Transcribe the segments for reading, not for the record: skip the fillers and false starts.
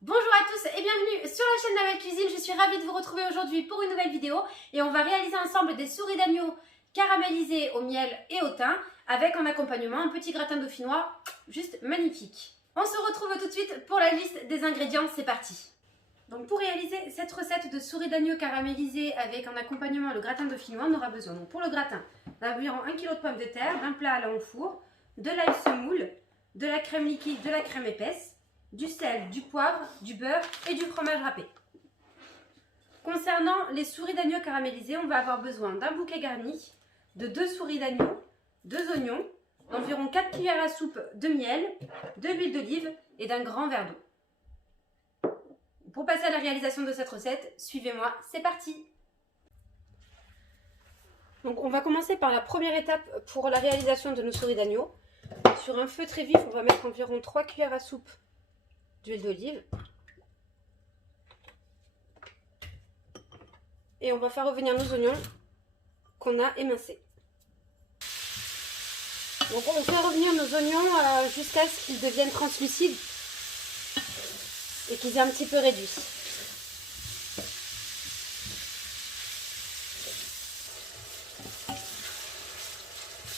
Bonjour à tous et bienvenue sur la chaîne Navel Cuisine. Je suis ravie de vous retrouver aujourd'hui pour une nouvelle vidéo et on va réaliser ensemble des souris d'agneau caramélisées au miel et au thym avec en accompagnement un petit gratin dauphinois juste magnifique. On se retrouve tout de suite pour la liste des ingrédients, c'est parti. Donc pour réaliser cette recette de souris d'agneau caramélisées avec en accompagnement le gratin dauphinois, on aura besoin pour le gratin d'environ 1 kg de pommes de terre, d'un plat allant au four, de l'ail semoule, de la crème liquide, de la crème épaisse, du sel, du poivre, du beurre et du fromage râpé. Concernant les souris d'agneau caramélisées, on va avoir besoin d'un bouquet garni, de 2 souris d'agneau, 2 oignons, d'environ 4 cuillères à soupe de miel, de l'huile d'olive et d'un grand verre d'eau. Pour passer à la réalisation de cette recette, suivez-moi, c'est parti! Donc on va commencer par la première étape pour la réalisation de nos souris d'agneau. Sur un feu très vif, on va mettre environ 3 cuillères à soupe d'huile d'olive. Et on va faire revenir nos oignons qu'on a émincés. Donc on fait revenir nos oignons jusqu'à ce qu'ils deviennent translucides et qu'ils aient un petit peu réduit.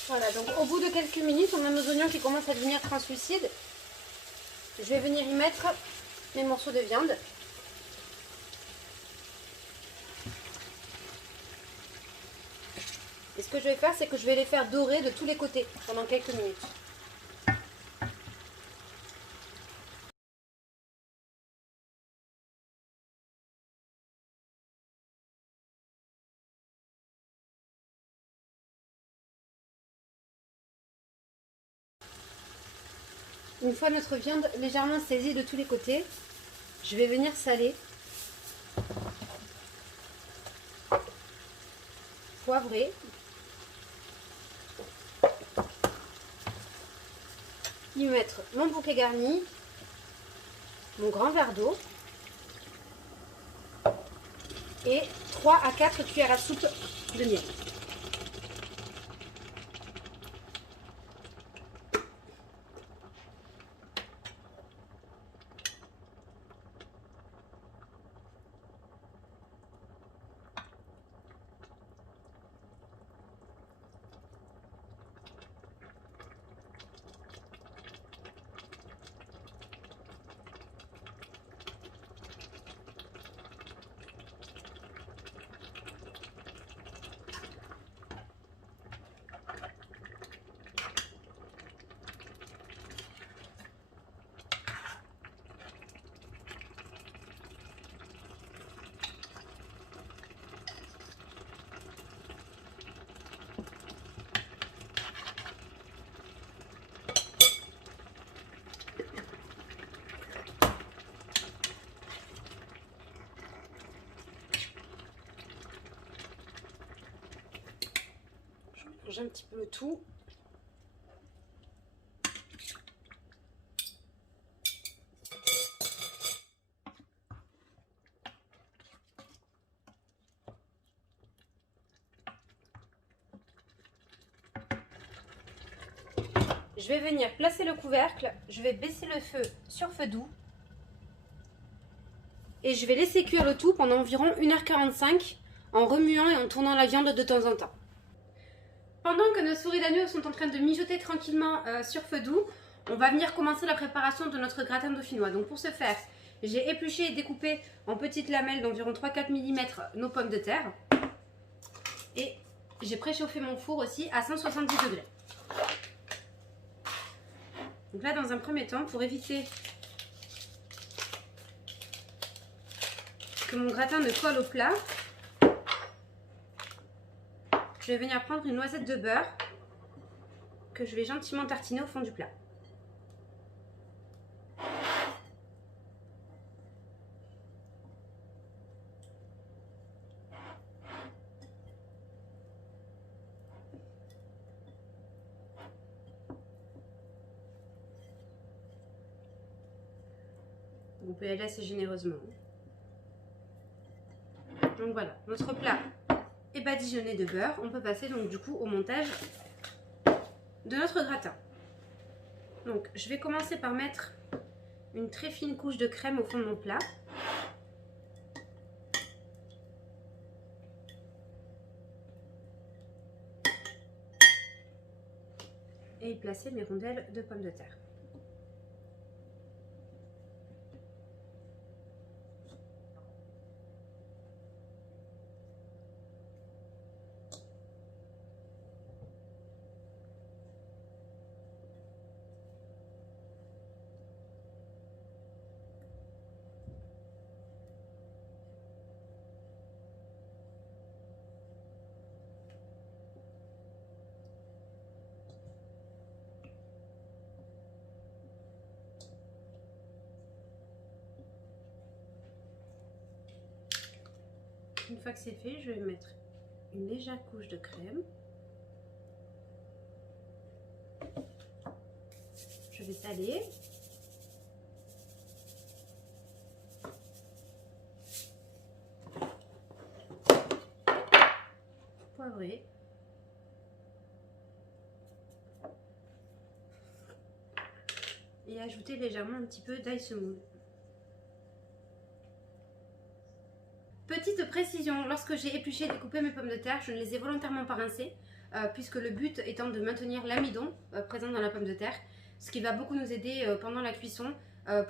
Voilà, donc au bout de quelques minutes, on a nos oignons qui commencent à devenir translucides. Je vais venir y mettre mes morceaux de viande. Et ce que je vais faire, c'est que je vais les faire dorer de tous les côtés pendant quelques minutes. Une fois notre viande légèrement saisie de tous les côtés, je vais venir saler, poivrer, y mettre mon bouquet garni, mon grand verre d'eau et 3 à 4 cuillères à soupe de miel. Un petit peu le tout. Je vais venir placer le couvercle, je vais baisser le feu sur feu doux et je vais laisser cuire le tout pendant environ 1h45 en remuant et en tournant la viande de temps en temps. Pendant que nos souris d'agneau sont en train de mijoter tranquillement sur feu doux, on va venir commencer la préparation de notre gratin dauphinois. Donc pour ce faire, j'ai épluché et découpé en petites lamelles d'environ 3-4 mm nos pommes de terre. Et j'ai préchauffé mon four aussi à 170 degrés. Donc là, dans un premier temps, pour éviter que mon gratin ne colle au plat, je vais venir prendre une noisette de beurre que je vais gentiment tartiner au fond du plat. Vous pouvez aller assez généreusement. Donc voilà, notre plat est badigeonné de beurre. On peut passer donc du coup au montage de notre gratin. Donc je vais commencer par mettre une très fine couche de crème au fond de mon plat. Et y placer mes rondelles de pommes de terre. Une fois que c'est fait, je vais mettre une légère couche de crème. Je vais saler. Poivrer. Et ajouter légèrement un petit peu d'ail semoule. Petite précision, lorsque j'ai épluché et découpé mes pommes de terre, je ne les ai volontairement pas rincées, puisque le but étant de maintenir l'amidon présent dans la pomme de terre, ce qui va beaucoup nous aider pendant la cuisson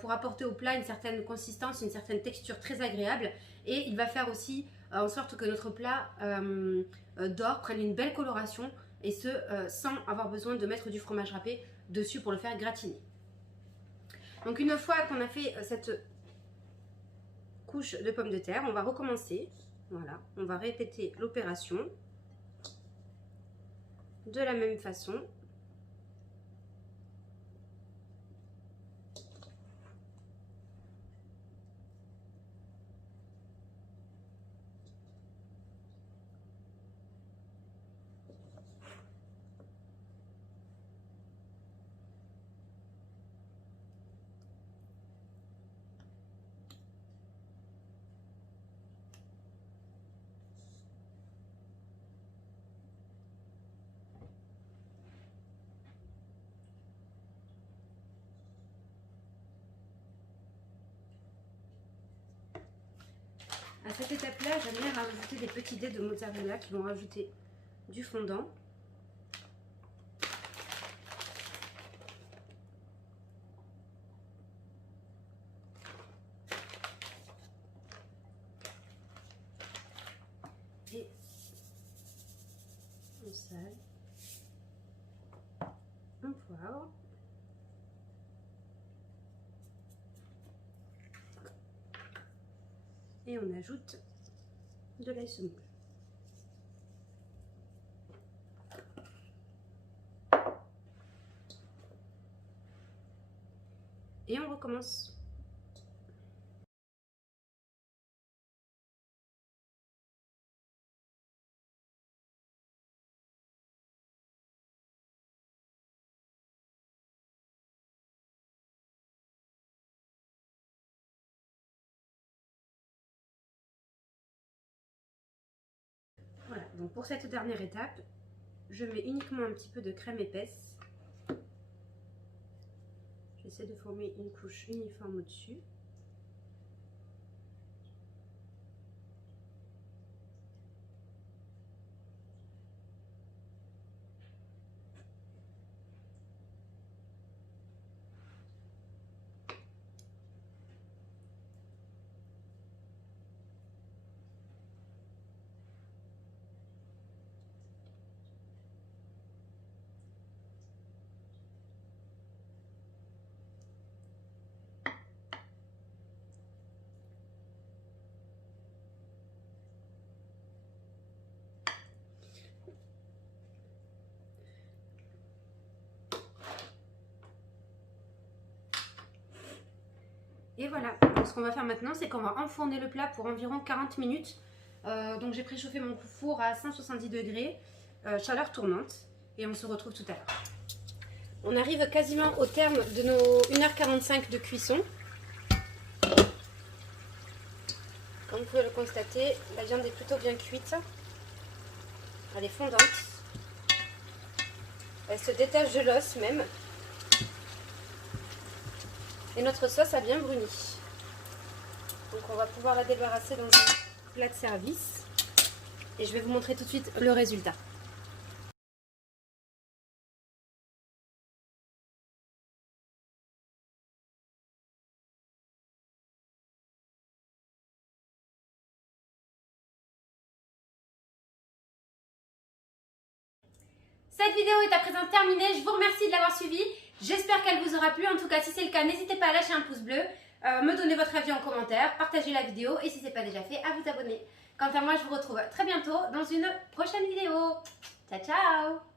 pour apporter au plat une certaine consistance, une certaine texture très agréable, et il va faire aussi en sorte que notre plat d'or prenne une belle coloration, et ce sans avoir besoin de mettre du fromage râpé dessus pour le faire gratiner. Donc une fois qu'on a fait cette couche de pommes de terre, on va recommencer. Voilà, on va répéter l'opération de la même façon. À cette étape-là, j'aime bien rajouter des petits dés de mozzarella qui vont rajouter du fondant. Et on sale, on poivre. Et on ajoute de l'ail semoule. Et on recommence. Voilà, donc pour cette dernière étape, je mets uniquement un petit peu de crème épaisse. J'essaie de former une couche uniforme au-dessus. Et voilà, donc ce qu'on va faire maintenant, c'est qu'on va enfourner le plat pour environ 40 minutes. Donc j'ai préchauffé mon four à 170 degrés, chaleur tournante, et on se retrouve tout à l'heure. On arrive quasiment au terme de nos 1h45 de cuisson. Comme vous pouvez le constater, la viande est plutôt bien cuite. Elle est fondante. Elle se détache de l'os même. Et notre sauce a bien bruni. Donc on va pouvoir la débarrasser dans un plat de service. Et je vais vous montrer tout de suite le résultat. Cette vidéo est à présent terminée. Je vous remercie de l'avoir suivie. J'espère qu'elle vous aura plu. En tout cas, si c'est le cas, n'hésitez pas à lâcher un pouce bleu, me donner votre avis en commentaire, partager la vidéo et si ce n'est pas déjà fait, à vous abonner. Quant à moi, je vous retrouve très bientôt dans une prochaine vidéo. Ciao, ciao!